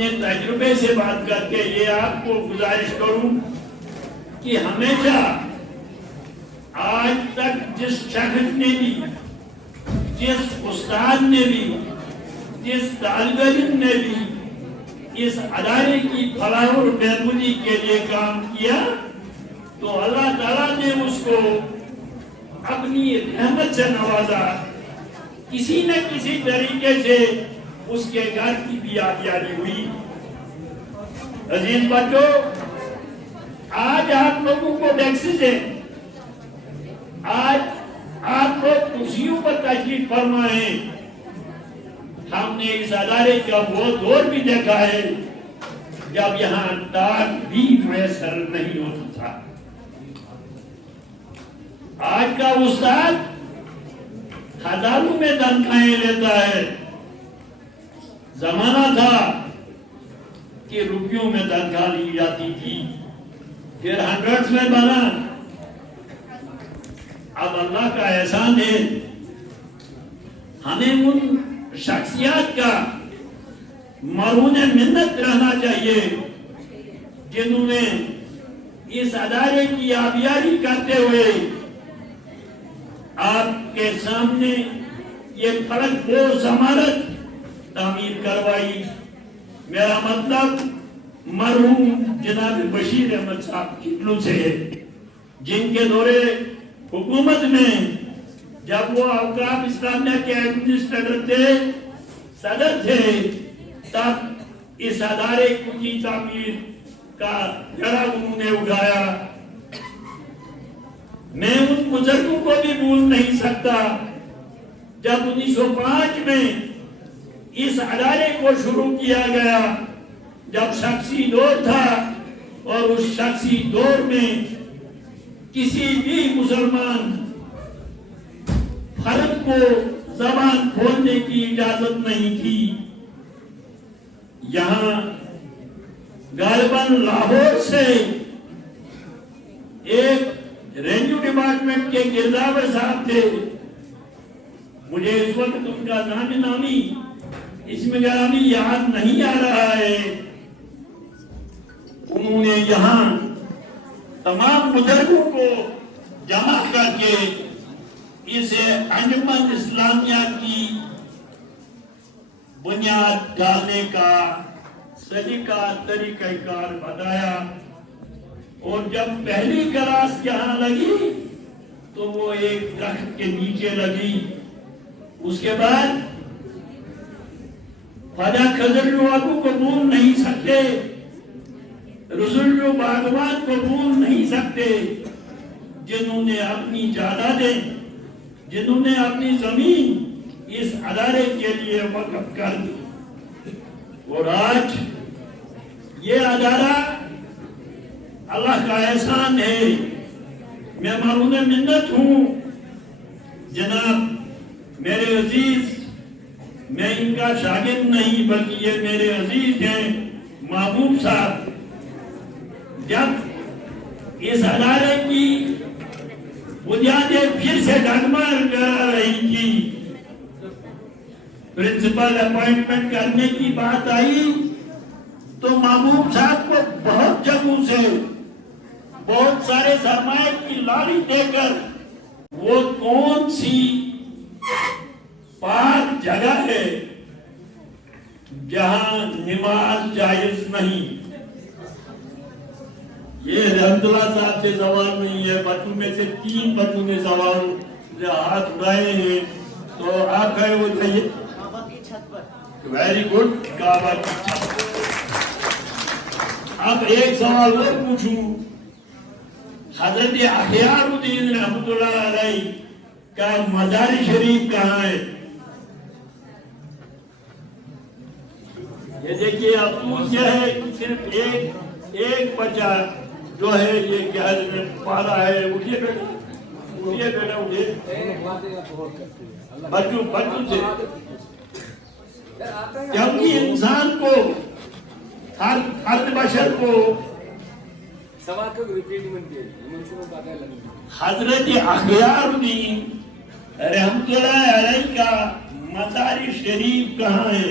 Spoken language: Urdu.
اپنے تجربے سے بات کر کے یہ آپ کو گزارش کروں کہ ہمیشہ آج تک جس شخص نے بھی، جس استاد نے بھی، جس طالب علم نے بھی اس ادارے کی فلاح و بہبودی کے لیے کام کیا تو اللہ تعالیٰ نے اس کو اپنی رحمت سے نوازا، کسی نہ کسی طریقے سے اس کے گھر کی بھی آبیاری ہوئی۔ عزیز بچوں، آج آپ لوگوں کو ٹیکسز ہے، آج آپ لوگ کرسیوں پر تشریف فرما ہیں۔ ہم نے اس ادارے کا وہ دور بھی دیکھا ہے جب یہاں ڈاک بھی میسر نہیں ہوتا تھا۔ آج کا استاد ہزاروں میں تنخواہیں لیتا ہے، زمانہ تھا کہ روپیوں میں تنخواہ لی جاتی تھی، پھر ہنڈریڈز میں بنا۔ اب اللہ کا احسان ہے، ہمیں ان شخصیات کا مرہون منت رہنا چاہیے جنہوں نے اس ادارے کی آبیاری کرتے ہوئے آپ کے سامنے یہ فرق بوز عمارت تعمیر کروائی۔ میرا مطلب مرحوم جناب بشیر احمد صاحب کتلو سے ہے، جن کے دور حکومت میں جب وہ اوقاف اسلامیہ کے ایڈمنسٹریٹر تھے، صدر تھے، تب اس ادارے کی تعمیر کا جڑا انہوں نے اٹھایا۔ میں ان بزرگوں کو بھی بھول نہیں سکتا جب 1905 میں اس ادارے کو شروع کیا گیا، جب شخصی دور تھا اور اس شخصی دور میں کسی بھی مسلمان فرد کو زبان کھولنے کی اجازت نہیں تھی۔ یہاں غالباً لاہور سے ایک ریونیو ڈپارٹمنٹ کے گرداور صاحب تھے، مجھے اس وقت ان کا نامی اسم گرامی یاد نہیں آ رہا ہے۔ انہوں نے یہاں تمام بزرگوں کو جمع کر کے اسے انجمن اسلامیہ کی بنیاد ڈالنے کا سلیقہ طریقہ کار بتایا، اور جب پہلی کلاس یہاں لگی تو وہ ایک درخت کے نیچے لگی۔ اس کے بعد خواجہ خضر آگو کو بھول نہیں سکتے، رسول باغوان کو بھول نہیں سکتے، جنہوں نے اپنی جائیدادیں، جنہوں نے اپنی زمین اس ادارے کے لیے وقف کر دی۔ اور آج یہ ادارہ اللہ کا احسان ہے، میں مرہون منت ہوں۔ جناب میرے عزیز، میں ان کا شاگرد نہیں بلکہ یہ میرے عزیز ہیں، محبوب صاحب، جب اس ادارے کی بنیادیں پھر سے ڈگمگ کر رہی تھی، پرنسپل اپوائنٹمنٹ کرنے کی بات آئی تو محبوب صاحب کو بہت جگہوں سے بہت سارے سرمایہ کی لالچ دے کر وہ کون سی پاک جگہ ہے جہاں نماز جائز نہیں، یہ رحمت اللہ صاحب سے سوال نہیں ہے، بچوں میں سے 3 بچوں نے سوال ہاتھ اٹھائے ہیں، تو آپ کہے وہ چاہیے ویری گڈ، کعبہ کی چھت۔ اب ایک سوال اور پوچھوں، حضرت اخیار الدین رحمت اللہ علیہ کا مزار شریف کہاں ہے؟ یہ دیکھیے افسوس یہ ہے کہ صرف ایک بچہ جو ہے یہ گھر میں پالا ہے۔ اٹھیے بیٹا اٹھیے، بچوں سے، کیونکہ انسان کو ہر بشر کو حضرت اخیار الدین رحمت اللہ علیہ کا مزار شریف کہاں ہے؟